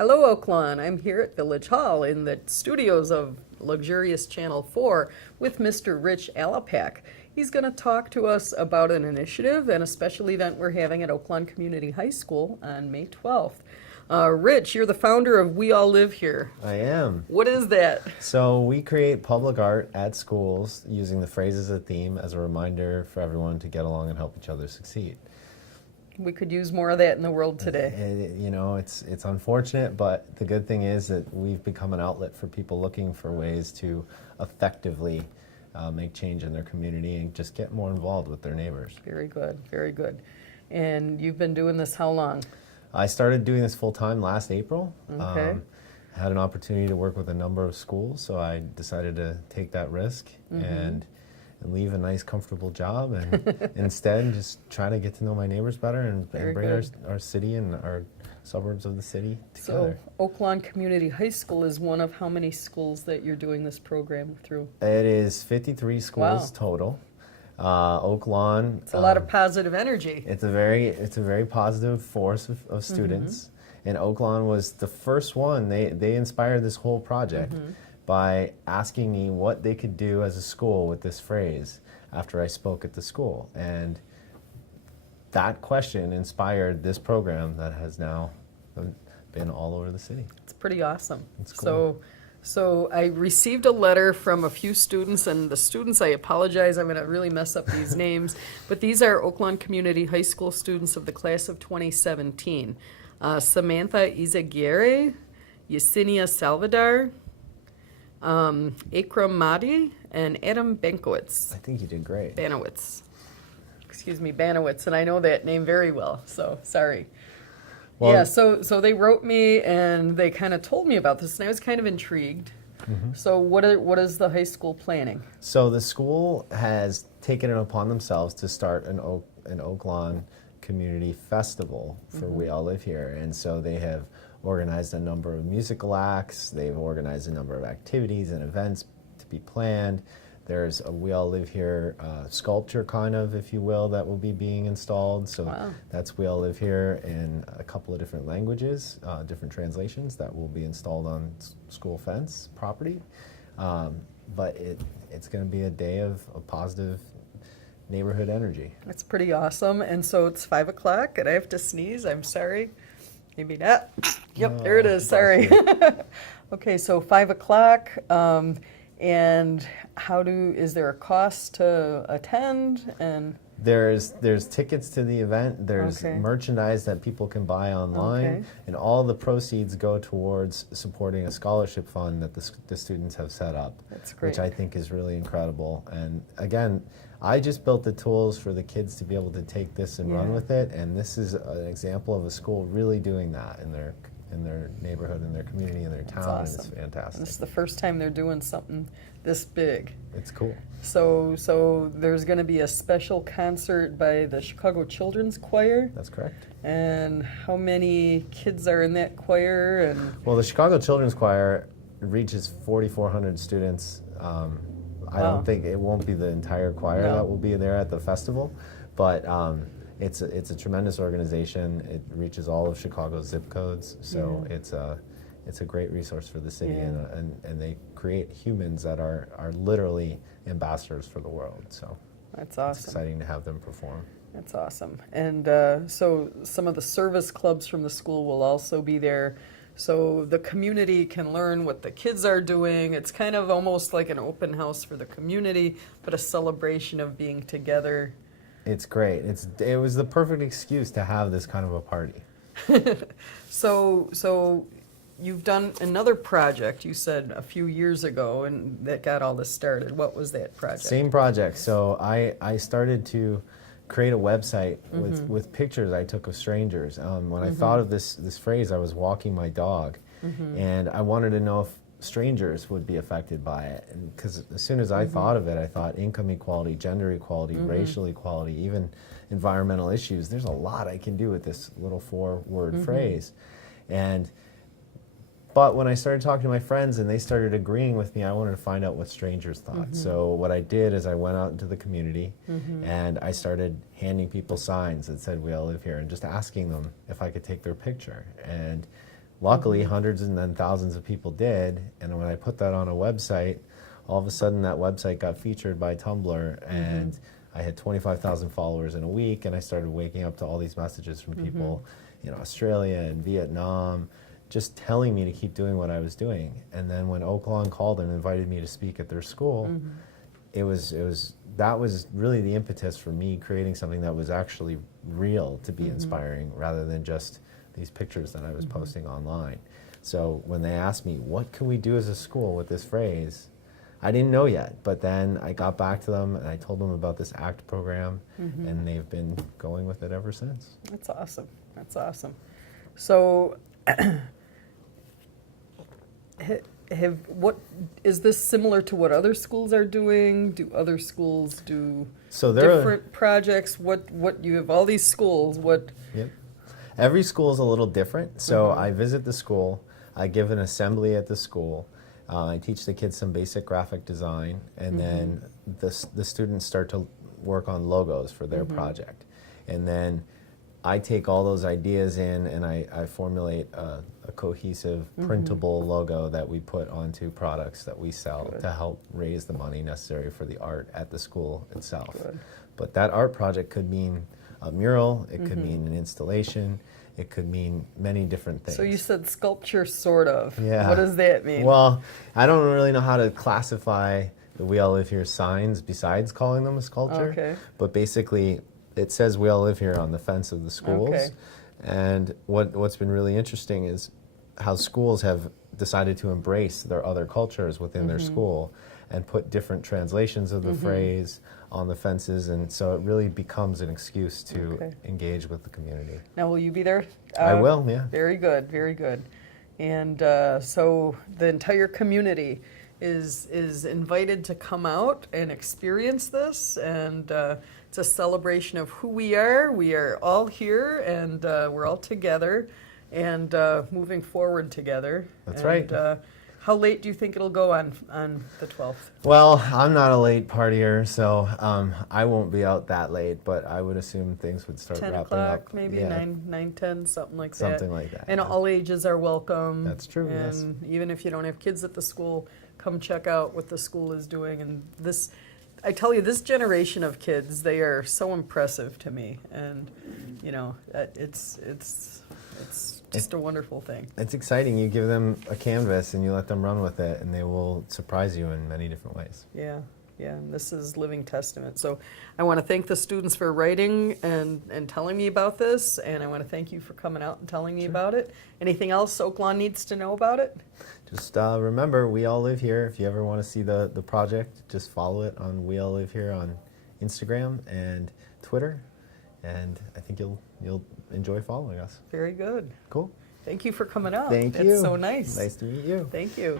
Hello, Oaklawn. I'm here at Village Hall in the studios of luxurious Channel 4 with Mr. Rich Alapak. He's going to talk to us about an initiative and a special event we're having at Oaklawn Community High School on May 12th. Rich, you're the founder of We All Live Here. I am. What is that? So we create public art at schools using the phrase as a theme as a reminder for everyone to get along and help each other succeed. We could use more of that in the world today. It's unfortunate, but the good thing is that we've become an outlet for people looking for ways to effectively make change in their community and just get more involved with their neighbors. Very good, very good. And you've been doing this how long? I started doing this full-time last April. Okay. Had an opportunity to work with a number of schools, so I decided to take that risk and leave a nice, comfortable job and instead just try to get to know my neighbors better and bring our city and our suburbs of the city together. So Oaklawn Community High School is one of how many schools that you're doing this program through? It is 53 schools total. Oaklawn. It's a lot of positive energy. It's a very positive force of students. And Oaklawn was the first one. They inspired this whole project by asking me what they could do as a school with this phrase after I spoke at the school. And that question inspired this program that has now been all over the city. It's pretty awesome. It's cool. So I received a letter from a few students, and the students, I apologize, I'm going to really mess up these names, but these are Oaklawn Community High School students of the class of 2017. Samantha Izaguirre, Yesenia Salvador, Akram Mahdi, and Adam Bankowitz. I think you did great. Banowitz. Excuse me, Banowitz, and I know that name very well, so sorry. Well, yeah, so they wrote me and they kind of told me about this, and I was kind of intrigued. So what is the high school planning? So the school has taken it upon themselves to start an Oaklawn Community Festival for We All Live Here, and so they have organized a number of musical acts. They've organized a number of activities and events to be planned. There's a We All Live Here sculpture, kind of, if you will, that will be being installed. So that's We All Live Here in a couple of different languages, different translations that will be installed on school fence property. But it's going to be a day of positive neighborhood energy. That's pretty awesome. And so it's 5 o'clock, and I have to sneeze. I'm sorry. Maybe not. Yep, No, there it is. Sorry. Okay, so 5 o'clock. And is there a cost to attend? And there's tickets to the event. There's merchandise that people can buy online, and all the proceeds go towards supporting a scholarship fund that the students have set up. That's great. Which I think is really incredible. And again, I just built the tools for the kids to be able to take this and run with it. And this is an example of a school really doing that in their neighborhood, in their community, in their town. That's awesome. And it's fantastic. And this is the first time they're doing something this big. It's cool. So there's going to be a special concert by the Chicago Children's Choir. That's correct. And how many kids are in that choir? Well, the Chicago Children's Choir reaches 4,400 students. I don't think it won't be the entire choir that will be there at the festival, but it's a tremendous organization. It reaches all of Chicago's zip codes, so it's a great resource for the city, and they create humans that are literally ambassadors for the world. So that's awesome. It's exciting to have them perform. That's awesome. And so some of the service clubs from the school will also be there, so the community can learn what the kids are doing. It's kind of almost like an open house for the community, but a celebration of being together. It's great. It was the perfect excuse to have this kind of a party. So you've done another project, you said, a few years ago, and that got all this started. What was that project? Same project. So I started to create a website with pictures I took of strangers. When I thought of this phrase, I was walking my dog, and I wanted to know if strangers would be affected by it. Because as soon as I thought of it, I thought income equality, gender equality, racial equality, even environmental issues. There's a lot I can do with this little 4-word phrase. But when I started talking to my friends and they started agreeing with me, I wanted to find out what strangers thought. So what I did is I went out into the community and I started handing people signs that said, "We all live here," and just asking them if I could take their picture. And Luckily, hundreds and then thousands of people did. And when I put that on a website, all of a sudden that website got featured by Tumblr, and I had 25,000 followers in a week, and I started waking up to all these messages from people in Australia and Vietnam, just telling me to keep doing what I was doing. And then when Oaklawn called and invited me to speak at their school, that was really the impetus for me creating something that was actually real to be inspiring, rather than just these pictures that I was posting online. So when they asked me, what can we do as a school with this phrase, I didn't know yet, but then I got back to them and I told them about this ACT program, and they've been going with it ever since. That's awesome. That's awesome. So, what is this similar to what other schools are doing? Do other schools do different projects? What you have all these schools. What? Yep. Every school is a little different. So I visit the school. I give an assembly at the school. I teach the kids some basic graphic design, and then the students start to work on logos for their project. And then I take all those ideas in, and I formulate a cohesive, printable logo that we put onto products that we sell to help raise the money necessary for the art at the school itself. But that art project could mean a mural, it could mean an installation, it could mean many different things. So you said sculpture, sort of. Yeah. What does that mean? Well, I don't really know how to classify the We All Live Here signs besides calling them a sculpture. Okay. But basically, it says We All Live Here on the fence of the schools. Okay. And what's been really interesting is how schools have decided to embrace their other cultures within their school and put different translations of the phrase on the fences, and so it really becomes an excuse to engage with the community. Now, will you be there? I will, yeah. Very good, very good. And so the entire community is invited to come out and experience this, and it's a celebration of who we are. We are all here, and we're all together, and moving forward together. That's and, right. How late do you think it'll go on the 12th? Well, I'm not a late partier, so I won't be out that late, but I would assume things would start 10 wrapping o'clock, up. maybe, Yeah. 9, 10, something like that. Something like that. And yeah. all ages are welcome. That's true, yes. And even if you don't have kids at the school, come check out what the school is doing. And this, I tell you, this generation of kids, they are so impressive to me. And, you know, it's just a wonderful thing. It's exciting. You give them a canvas and you let them run with it, and they will surprise you in many different ways. Yeah, yeah, and this is living testament. So I want to thank the students for writing and telling me about this, and I want to thank you for coming out and telling me about it. Anything else Oaklawn needs to know about it? Just remember, We All Live Here. If you ever want to see the project, just follow it on We All Live Here on Instagram and Twitter, and I think you'll enjoy following us. Very good. Cool. Thank you for coming out. Thank you. It's so nice. Nice to meet you. Thank you.